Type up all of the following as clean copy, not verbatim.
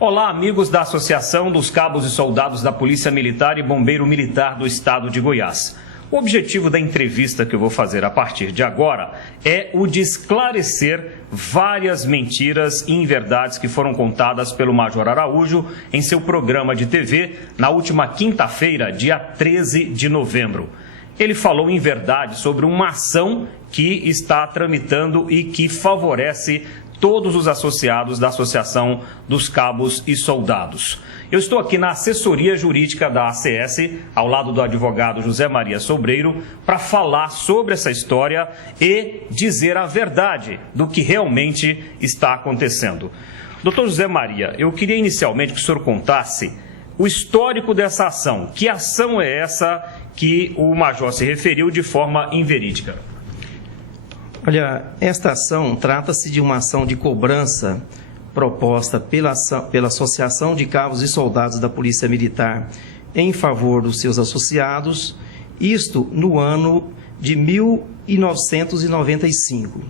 Olá, amigos da Associação dos Cabos e Soldados da Polícia Militar e Bombeiro Militar do Estado de Goiás. O objetivo da entrevista que eu vou fazer a partir de agora é o de esclarecer várias mentiras e inverdades que foram contadas pelo Major Araújo em seu programa de TV na última quinta-feira, dia 13 de novembro. Ele falou em verdade sobre uma ação que está tramitando e que favorece todos os associados da Associação dos Cabos e Soldados. Eu estou aqui na assessoria jurídica da ACS, ao lado do advogado José Maria Sobreiro, para falar sobre essa história e dizer a verdade do que realmente está acontecendo. Doutor José Maria, eu queria inicialmente que o senhor contasse o histórico dessa ação. Que ação é essa que o Major se referiu de forma inverídica? Olha, esta ação trata-se de uma ação de cobrança proposta pela Associação de Cabos e Soldados da Polícia Militar em favor dos seus associados, isto no ano de 1995.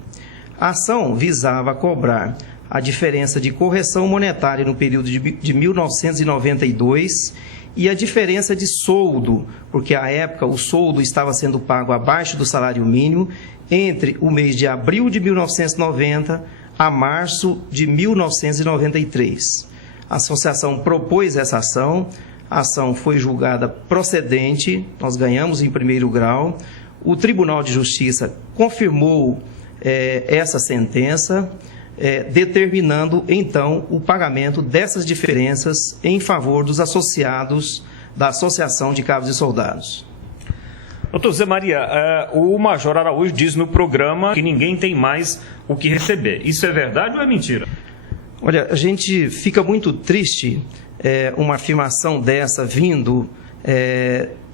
A ação visava cobrar a diferença de correção monetária no período de 1992 e a diferença de soldo, porque à época o soldo estava sendo pago abaixo do salário mínimo, entre o mês de abril de 1990 a março de 1993. A associação propôs essa ação, a ação foi julgada procedente, nós ganhamos em primeiro grau, o Tribunal de Justiça confirmou essa sentença, determinando então o pagamento dessas diferenças em favor dos associados da Associação de Cabos e Soldados. Doutor Zé Maria, o Major Araújo diz no programa que ninguém tem mais o que receber. Isso é verdade ou é mentira? Olha, a gente fica muito triste uma afirmação dessa vindo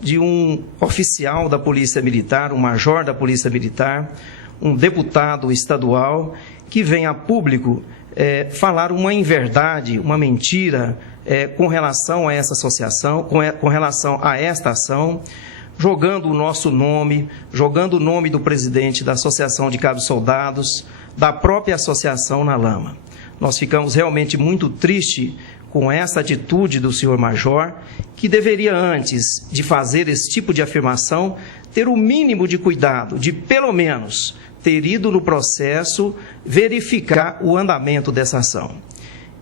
de um oficial da Polícia Militar, um major da Polícia Militar, um deputado estadual, que vem a público falar uma inverdade, uma mentira com relação a essa associação, com relação a esta ação, jogando o nosso nome, jogando o nome do presidente da Associação de Cabos e Soldados, da própria associação na lama. Nós ficamos realmente muito tristes com essa atitude do senhor Major, que deveria, antes de fazer esse tipo de afirmação, ter o mínimo de cuidado, de pelo menos ter ido no processo verificar o andamento dessa ação.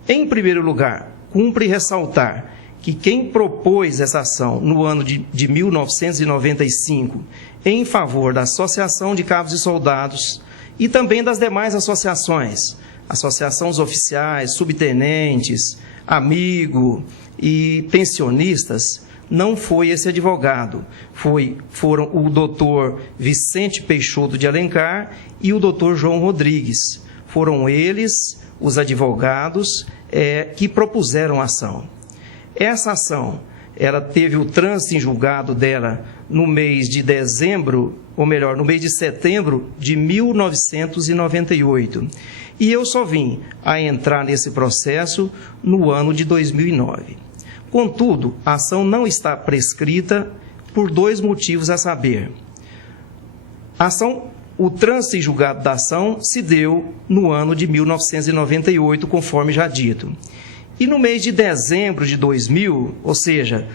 Em primeiro lugar, cumpre ressaltar que quem propôs essa ação no ano de 1995 em favor da Associação de Cabos e Soldados e também das demais associações, associações oficiais, subtenentes, amigo e pensionistas, não foi esse advogado, foram o doutor Vicente Peixoto de Alencar e o doutor João Rodrigues. Foram eles, os advogados, que propuseram a ação. Essa ação, ela teve o trânsito em julgado dela no mês de dezembro, ou melhor, no mês de setembro de 1998. E eu só vim a entrar nesse processo no ano de 2009. Contudo, a ação não está prescrita por dois motivos a saber. O trânsito em julgado da ação se deu no ano de 1998, conforme já dito. E no mês de dezembro de 2000, ou seja,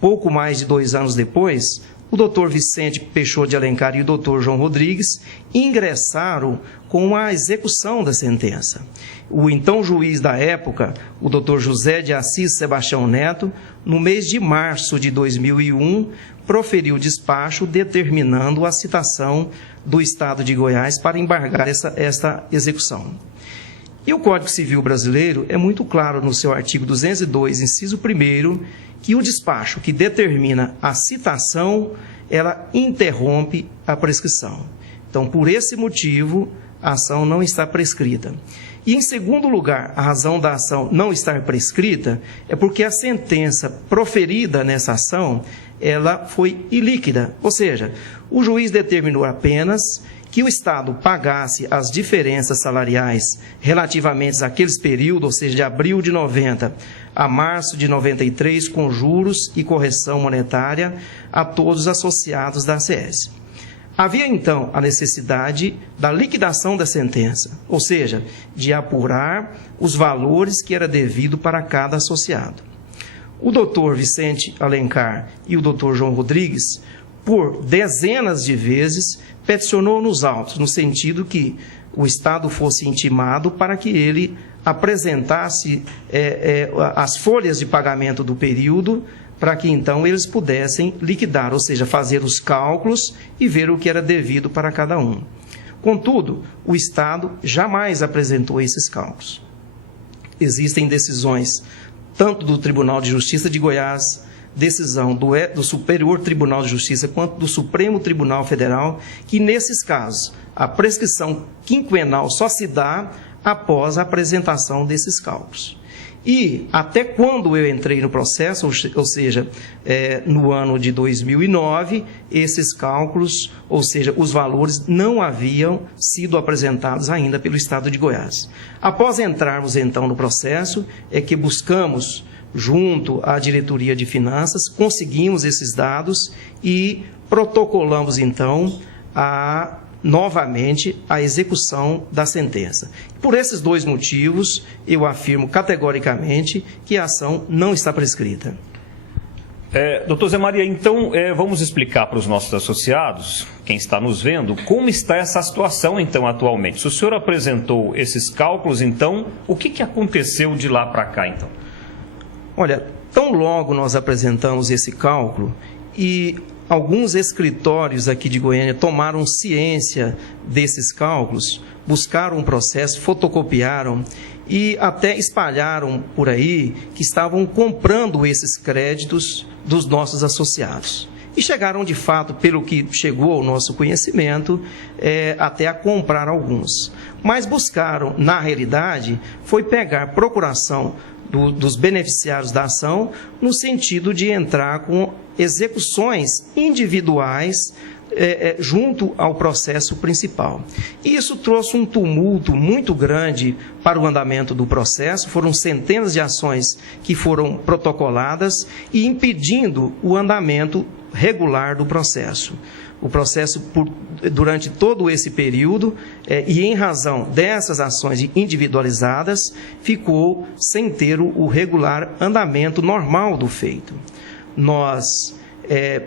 pouco mais de 2 anos depois, o doutor Vicente Peixoto de Alencar e o doutor João Rodrigues ingressaram com a execução da sentença. O então juiz da época, o doutor José de Assis Sebastião Neto, no mês de março de 2001, proferiu despacho determinando a citação do Estado de Goiás para embargar esta execução. E o Código Civil Brasileiro é muito claro no seu artigo 202, inciso 1º, que o despacho que determina a citação, ela interrompe a prescrição. Então, por esse motivo, a ação não está prescrita. E, em segundo lugar, a razão da ação não estar prescrita é porque a sentença proferida nessa ação, ela foi ilíquida, ou seja, o juiz determinou apenas que o Estado pagasse as diferenças salariais relativamente àqueles períodos, ou seja, de abril de 90 a março de 93, com juros e correção monetária a todos os associados da ACS. Havia, então, a necessidade da liquidação da sentença, ou seja, de apurar os valores que era devido para cada associado. O doutor Vicente Alencar e o doutor João Rodrigues, por dezenas de vezes, peticionou nos autos, no sentido que o Estado fosse intimado para que ele apresentasse as folhas de pagamento do período, para que então eles pudessem liquidar, ou seja, fazer os cálculos e ver o que era devido para cada um. Contudo, o Estado jamais apresentou esses cálculos. Existem decisões tanto do Tribunal de Justiça de Goiás, decisão do Superior Tribunal de Justiça, quanto do Supremo Tribunal Federal, que nesses casos a prescrição quinquenal só se dá após a apresentação desses cálculos. E até quando eu entrei no processo, ou seja, no ano de 2009, esses cálculos, ou seja, os valores não haviam sido apresentados ainda pelo Estado de Goiás. Após entrarmos então no processo, é que buscamos, junto à Diretoria de Finanças, conseguimos esses dados e protocolamos então novamente a execução da sentença. Por esses dois motivos, eu afirmo categoricamente que a ação não está prescrita. Doutor Zé Maria, então vamos explicar para os nossos associados, quem está nos vendo, como está essa situação então atualmente. Se o senhor apresentou esses cálculos, então, o que aconteceu de lá para cá então? Olha, tão logo nós apresentamos esse cálculo e alguns escritórios aqui de Goiânia tomaram ciência desses cálculos, buscaram um processo, fotocopiaram e até espalharam por aí que estavam comprando esses créditos dos nossos associados. E chegaram, de fato, pelo que chegou ao nosso conhecimento, até a comprar alguns. Mas buscaram, na realidade, foi pegar procuração dos beneficiários da ação, no sentido de entrar com execuções individuais junto ao processo principal. E isso trouxe um tumulto muito grande para o andamento do processo, foram centenas de ações que foram protocoladas e impedindo o andamento regular do processo. O processo, durante todo esse período, e em razão dessas ações individualizadas, ficou sem ter o regular andamento normal do feito. Nós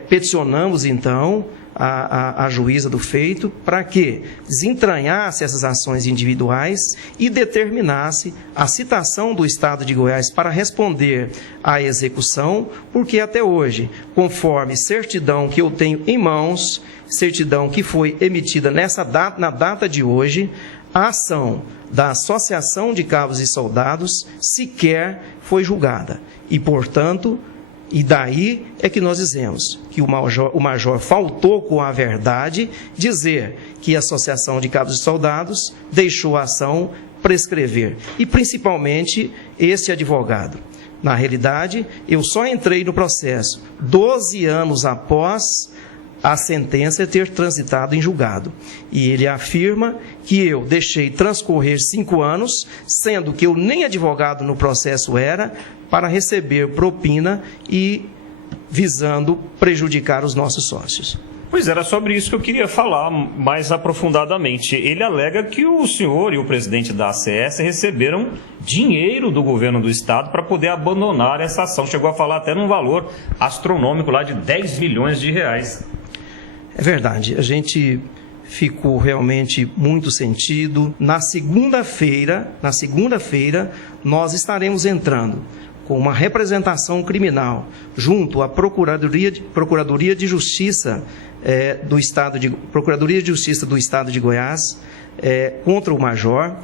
peticionamos, então, a juíza do feito para que desentranhasse essas ações individuais e determinasse a citação do Estado de Goiás para responder à execução, porque até hoje, conforme certidão que eu tenho em mãos, certidão que foi emitida na data de hoje, a ação da Associação de Cabos e Soldados sequer foi julgada. E, portanto, e daí é que nós dizemos que o major faltou com a verdade dizer que a Associação de Cabos e Soldados deixou a ação prescrever. E principalmente esse advogado. Na realidade, eu só entrei no processo 12 anos após a sentença ter transitado em julgado. E ele afirma que eu deixei transcorrer 5 anos, sendo que eu nem advogado no processo era, para receber propina e visando prejudicar os nossos sócios. Pois era sobre isso que eu queria falar mais aprofundadamente. Ele alega que o senhor e o presidente da ACS receberam dinheiro do governo do estado para poder abandonar essa ação. Chegou a falar até num valor astronômico lá de 10 milhões de reais. É verdade, a gente ficou realmente muito sentido. Na segunda-feira, nós estaremos entrando com uma representação criminal junto à Procuradoria de Justiça do Estado de Goiás contra o Major.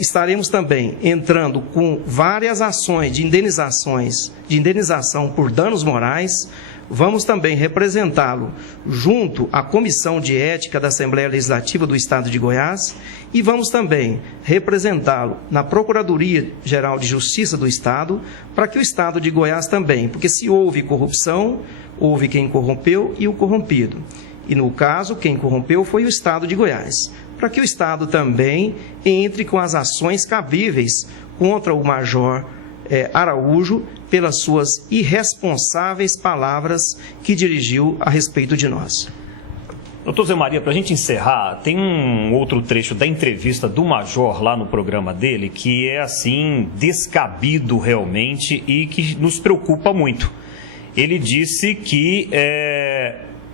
Estaremos também entrando com várias ações de indenização por danos morais. Vamos também representá-lo junto à Comissão de Ética da Assembleia Legislativa do Estado de Goiás e vamos também representá-lo na Procuradoria-Geral de Justiça do Estado, para que o Estado de Goiás também, porque se houve corrupção, houve quem corrompeu e o corrompido. E no caso, quem corrompeu foi o Estado de Goiás, para que o Estado também entre com as ações cabíveis contra o Major Araújo pelas suas irresponsáveis palavras que dirigiu a respeito de nós. Doutor Zé Maria, para a gente encerrar, tem um outro trecho da entrevista do Major lá no programa dele que é, assim, descabido realmente e que nos preocupa muito. Ele disse que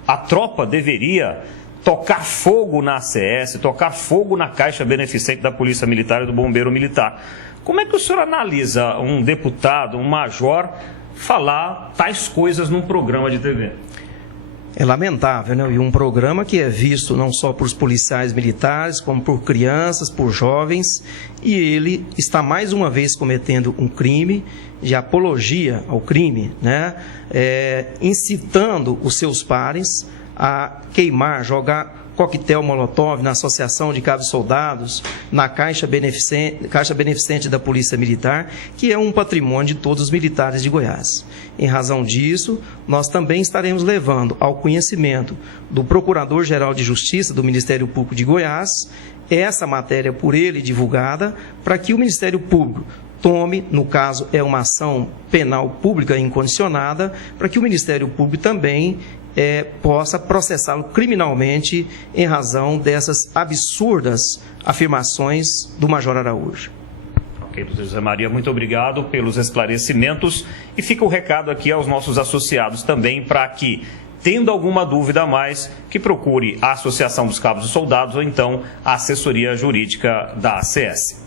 a tropa deveria tocar fogo na ACS, tocar fogo na Caixa Beneficente da Polícia Militar e do Bombeiro Militar. Como é que o senhor analisa um deputado, um major, falar tais coisas num programa de TV? É lamentável, né? E um programa que é visto não só por policiais militares, como por crianças, por jovens, e ele está mais uma vez cometendo um crime de apologia ao crime, né? Incitando os seus pares a queimar, jogar coquetel molotov na Associação de Cabos e Soldados, na Caixa Beneficente da Polícia Militar, que é um patrimônio de todos os militares de Goiás. Em razão disso, nós também estaremos levando ao conhecimento do Procurador-Geral de Justiça do Ministério Público de Goiás essa matéria por ele divulgada, para que o Ministério Público tome, no caso é uma ação penal pública incondicionada, para que o Ministério Público também possa processá-lo criminalmente em razão dessas absurdas afirmações do Major Araújo. Ok, doutor José Maria, muito obrigado pelos esclarecimentos e fica o recado aqui aos nossos associados também para que, tendo alguma dúvida a mais, que procure a Associação dos Cabos e Soldados ou então a assessoria jurídica da ACS.